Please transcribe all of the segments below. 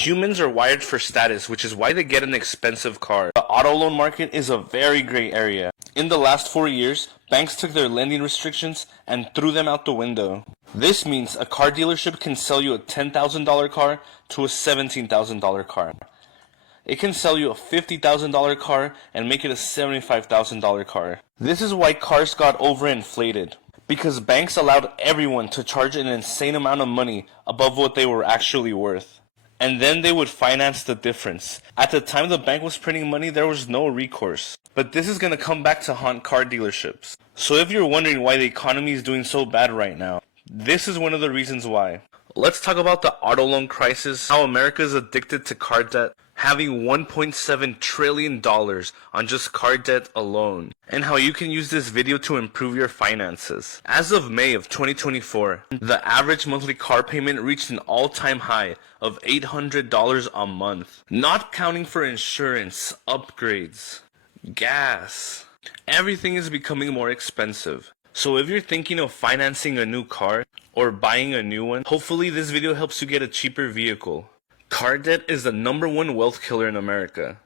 Humans are wired for status, which is why they get an expensive car. The auto loan market is a very gray area. In the last 4 years, banks took their lending restrictions and threw them out the window. This means a car dealership can sell you a $10,000 car to a $17,000 car. It can sell you a $50,000 car and make it a $75,000 car. This is why cars got overinflated, because banks allowed everyone to charge an insane amount of money above what they were actually worth. And then they would finance the difference. At the time the bank was printing money, there was no recourse. But this is going to come back to haunt car dealerships. So if you're wondering why the economy is doing so bad right now, this is one of the reasons why. Let's talk about the auto loan crisis, how America is addicted to car debt, having $1.7 trillion on just car debt alone, and how you can use this video to improve your finances. As of May of 2024, the average monthly car payment reached an all-time high of $800 a month, not counting for insurance, upgrades, gas. Everything is becoming more expensive. So if you're thinking of financing a new car or buying a new one, hopefully this video helps you get a cheaper vehicle. Car debt is the #1 wealth killer in America.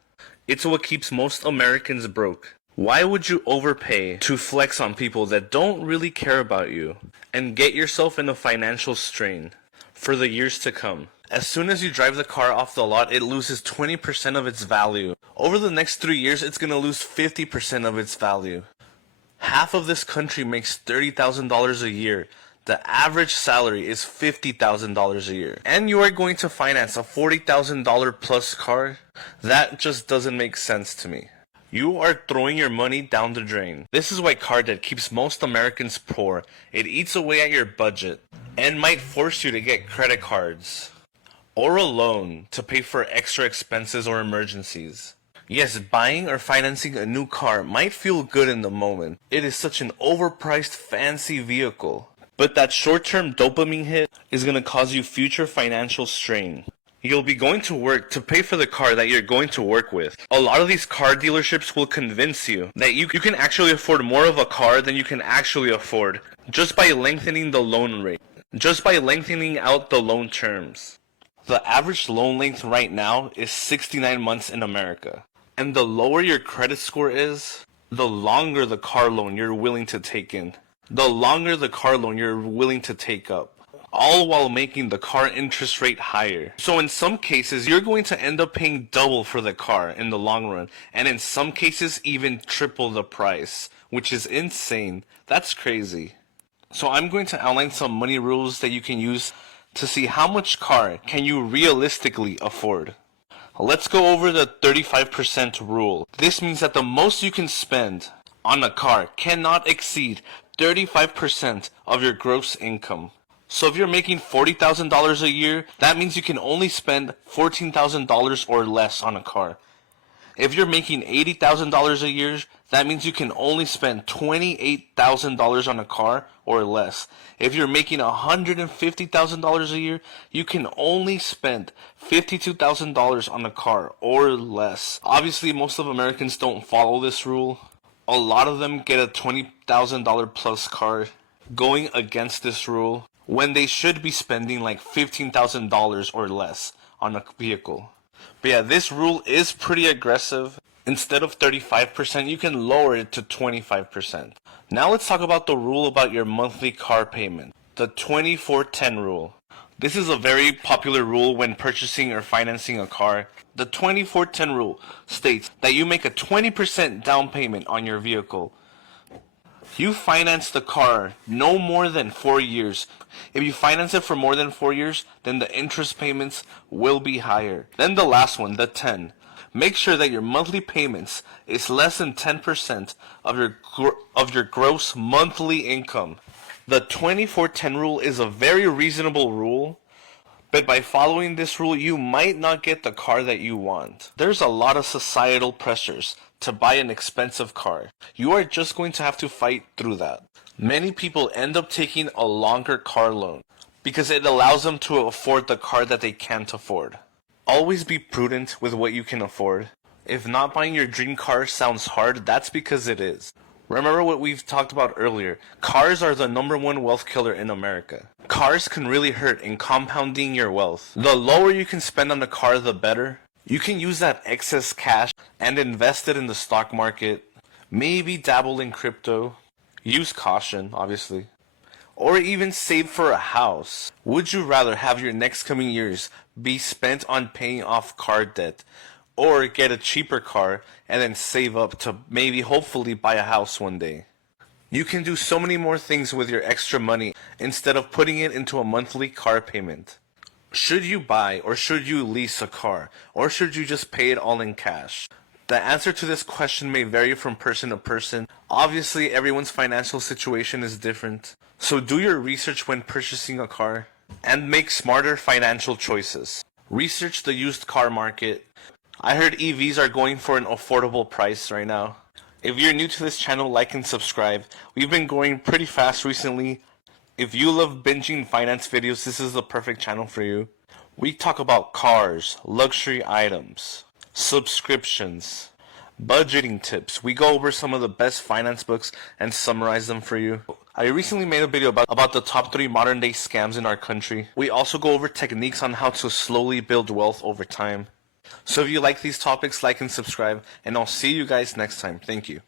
It's what keeps most Americans broke. Why would you overpay to flex on people that don't really care about you and get yourself in a financial strain for the years to come? As soon as you drive the car off the lot, it loses 20% of its value. Over the next 3 years, it's going to lose 50% of its value. Half of this country makes $30,000 a year. The average salary is $50,000 a year. And you are going to finance a $40,000 plus car? That just doesn't make sense to me. You are throwing your money down the drain. This is why car debt keeps most Americans poor. It eats away at your budget and might force you to get credit cards or a loan to pay for extra expenses or emergencies. Yes, buying or financing a new car might feel good in the moment. It is such an overpriced fancy vehicle. But that short-term dopamine hit is going to cause you future financial strain. You'll be going to work to pay for the car that you're going to work with. A lot of these car dealerships will convince you that you can actually afford more of a car than you can actually afford just by lengthening the loan rate, just by lengthening out the loan terms. The average loan length right now is 69 months in America. And the lower your credit score is, the longer the car loan you're willing to take in. The longer the car loan you're willing to take up, all while making the car interest rate higher. So in some cases, you're going to end up paying double for the car in the long run, and in some cases even triple the price, which is insane. That's crazy. So I'm going to outline some money rules that you can use to see how much car can you realistically afford. Let's go over the 35% rule. This means that the most you can spend on a car cannot exceed 35% of your gross income. So if you're making $40,000 a year, that means you can only spend $14,000 or less on a car. If you're making $80,000 a year, that means you can only spend $28,000 on a car or less. If you're making $150,000 a year, you can only spend $52,000 on a car or less. Obviously, most of Americans don't follow this rule. A lot of them get a $20,000 plus car going against this rule when they should be spending like $15,000 or less on a vehicle. But yeah, this rule is pretty aggressive. Instead of 35%, you can lower it to 25%. Now let's talk about the rule about your monthly car payment, the 24-10 rule. This is a very popular rule when purchasing or financing a car. The 24-10 rule states that you make a 20% down payment on your vehicle. You finance the car no more than 4 years. If you finance it for more than 4 years, then the interest payments will be higher. Then the last one, the 10. Make sure that your monthly payments is less than 10% of your gross monthly income. The 24-10 rule is a very reasonable rule, but by following this rule, you might not get the car that you want. There's a lot of societal pressures to buy an expensive car. You are just going to have to fight through that. Many people end up taking a longer car loan because it allows them to afford the car that they can't afford. Always be prudent with what you can afford. If not buying your dream car sounds hard, that's because it is. Remember what we've talked about earlier. Cars are the #1 wealth killer in America. Cars can really hurt in compounding your wealth. The lower you can spend on a car, the better. You can use that excess cash and invest it in the stock market. Maybe dabble in crypto. Use caution, obviously. Or even save for a house. Would you rather have your next coming years be spent on paying off car debt, or get a cheaper car and then save up to maybe hopefully buy a house one day? You can do so many more things with your extra money instead of putting it into a monthly car payment. Should you buy or should you lease a car, or should you just pay it all in cash? The answer to this question may vary from person to person. Obviously, everyone's financial situation is different. So do your research when purchasing a car and make smarter financial choices. Research the used car market. I heard EVs are going for an affordable price right now. If you're new to this channel, like and subscribe. We've been growing pretty fast recently. If you love binging finance videos, this is the perfect channel for you. We talk about cars, luxury items, subscriptions, budgeting tips. We go over some of the best finance books and summarize them for you. I recently made a video about the top 3 modern day scams in our country. We also go over techniques on how to slowly build wealth over time. So if you like these topics, like and subscribe, and I'll see you guys next time. Thank you.